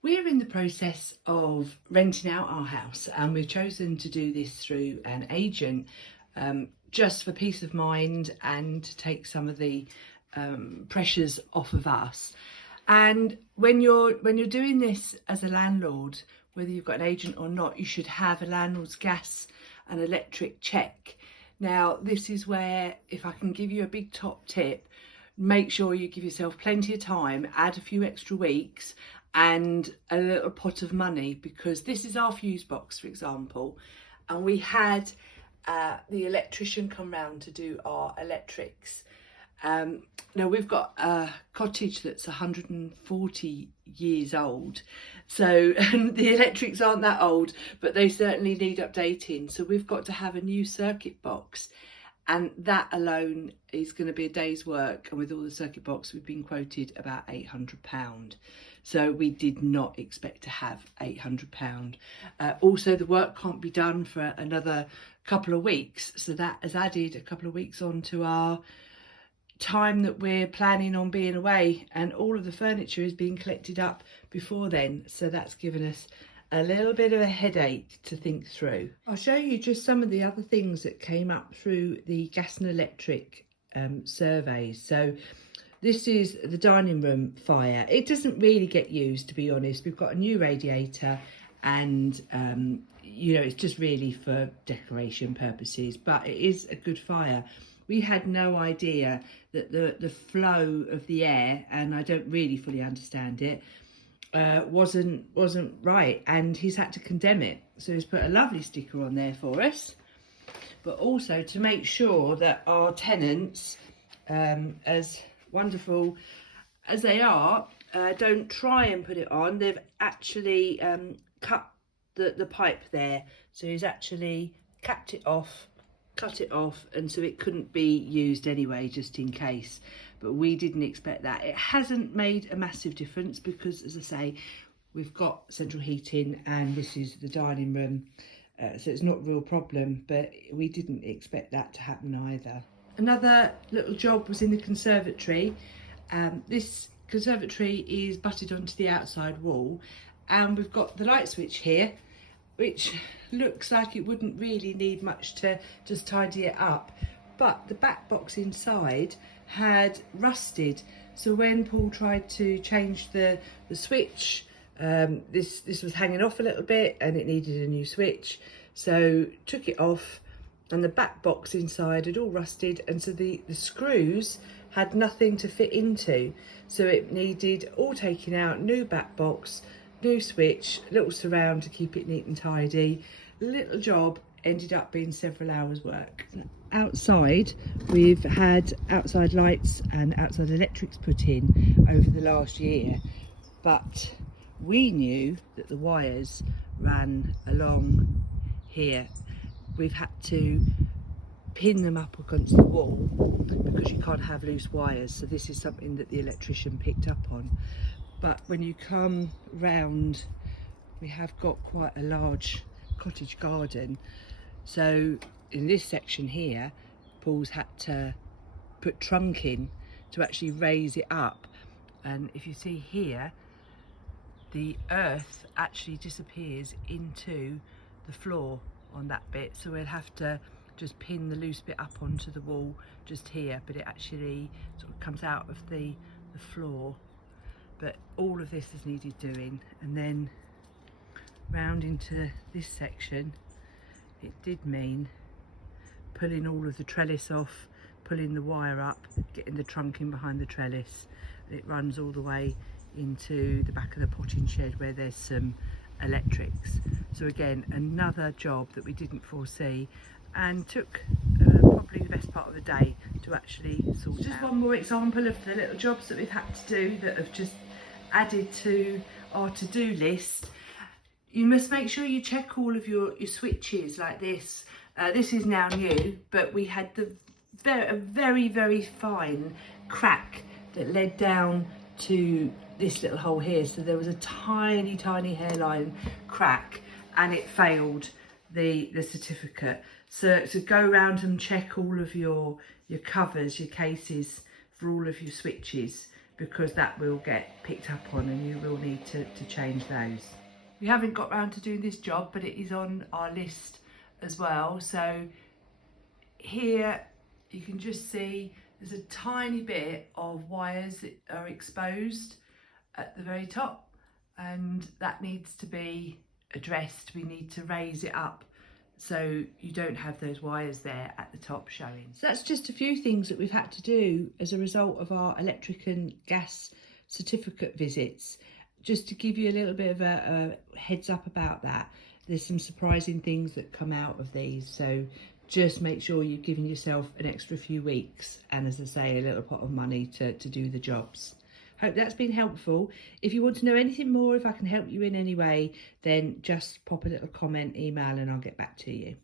We're in the process of renting out our house, and we've chosen to do this through an agent, just for peace of mind and to take some of the pressures off of us. And when you're doing this as a landlord, whether you've got an agent or not, you should have a landlord's gas and electric check. Now, this is where, if I can give you a big top tip, make sure you give yourself plenty of time, add a few extra weeks and a little pot of money, because this is our fuse box, for example, and we had the electrician come round to do our electrics. Now, we've got a cottage that's 140 years old, so the electrics aren't that old, but they certainly need updating. So we've got to have a new circuit box, and that alone is going to be a day's work. And with all the circuit box, we've been quoted about £800. So we did not expect to have £800. Also, the work can't be done for another couple of weeks. So that has added a couple of weeks on to our time that we're planning on being away. And all of the furniture is being collected up before then. So that's given us a little bit of a headache to think through. I'll show you just some of the other things that came up through the gas and electric surveys. So this is the dining room fire. It doesn't really get used, to be honest. We've got a new radiator and you know, it's just really for decoration purposes, but it is a good fire. We had no idea that the flow of the air, and I don't really fully understand it, wasn't right, and he's had to condemn it. So he's put a lovely sticker on there for us, but also to make sure that our tenants, as wonderful as they are, don't try and put it on. They've actually cut the pipe there, so he's actually capped it off, cut it off, and so it couldn't be used anyway, just in case. But we didn't expect that. It hasn't made a massive difference because, as I say, we've got central heating and this is the dining room, so it's not a real problem, but we didn't expect that to happen either. Another little job was in the conservatory. This conservatory is butted onto the outside wall, and we've got the light switch here, which looks like it wouldn't really need much to just tidy it up, but the back box inside had rusted. So when Paul tried to change the switch, this was hanging off a little bit and it needed a new switch, so took it off, and the back box inside had all rusted, and so the screws had nothing to fit into, so it needed all taking out, new back box, new switch, little surround to keep it neat and tidy. Little job, ended up being several hours work. Outside, we've had outside lights and outside electrics put in over the last year, but we knew that the wires ran along here. We've had to pin them up against the wall because you can't have loose wires, so this is something that the electrician picked up on. But when you come round, we have got quite a large cottage garden, so in this section here, Paul's had to put trunk in to actually raise it up, and if you see here, the earth actually disappears into the floor on that bit, so we'll have to just pin the loose bit up onto the wall just here, but it actually sort of comes out of the floor. But all of this has needed doing. And then round into this section, it did mean pulling all of the trellis off, pulling the wire up, getting the trunk in behind the trellis. It runs all the way into the back of the potting shed where there's some electrics. So again, another job that we didn't foresee and took probably the best part of the day to actually sort out. Just one more example of the little jobs that we've had to do that have just added to our to-do list. You must make sure you check all of your switches like this. This is now new, but we had a very fine crack that led down to this little hole here, so there was a tiny hairline crack and it failed the certificate. So go around and check all of your covers, your cases for all of your switches, because that will get picked up on and you will need to change those. We haven't got round to doing this job, but it is on our list as well. So here you can just see there's a tiny bit of wires that are exposed at the very top, and that needs to be addressed. We need to raise it up so you don't have those wires there at the top showing. So that's just a few things that we've had to do as a result of our electric and gas certificate visits. Just to give you a little bit of a heads up about that, there's some surprising things that come out of these, so just make sure you've given yourself an extra few weeks and, as I say, a little pot of money to do the jobs. Hope that's been helpful. If you want to know anything more, if I can help you in any way, then just pop a little comment, email, and I'll get back to you.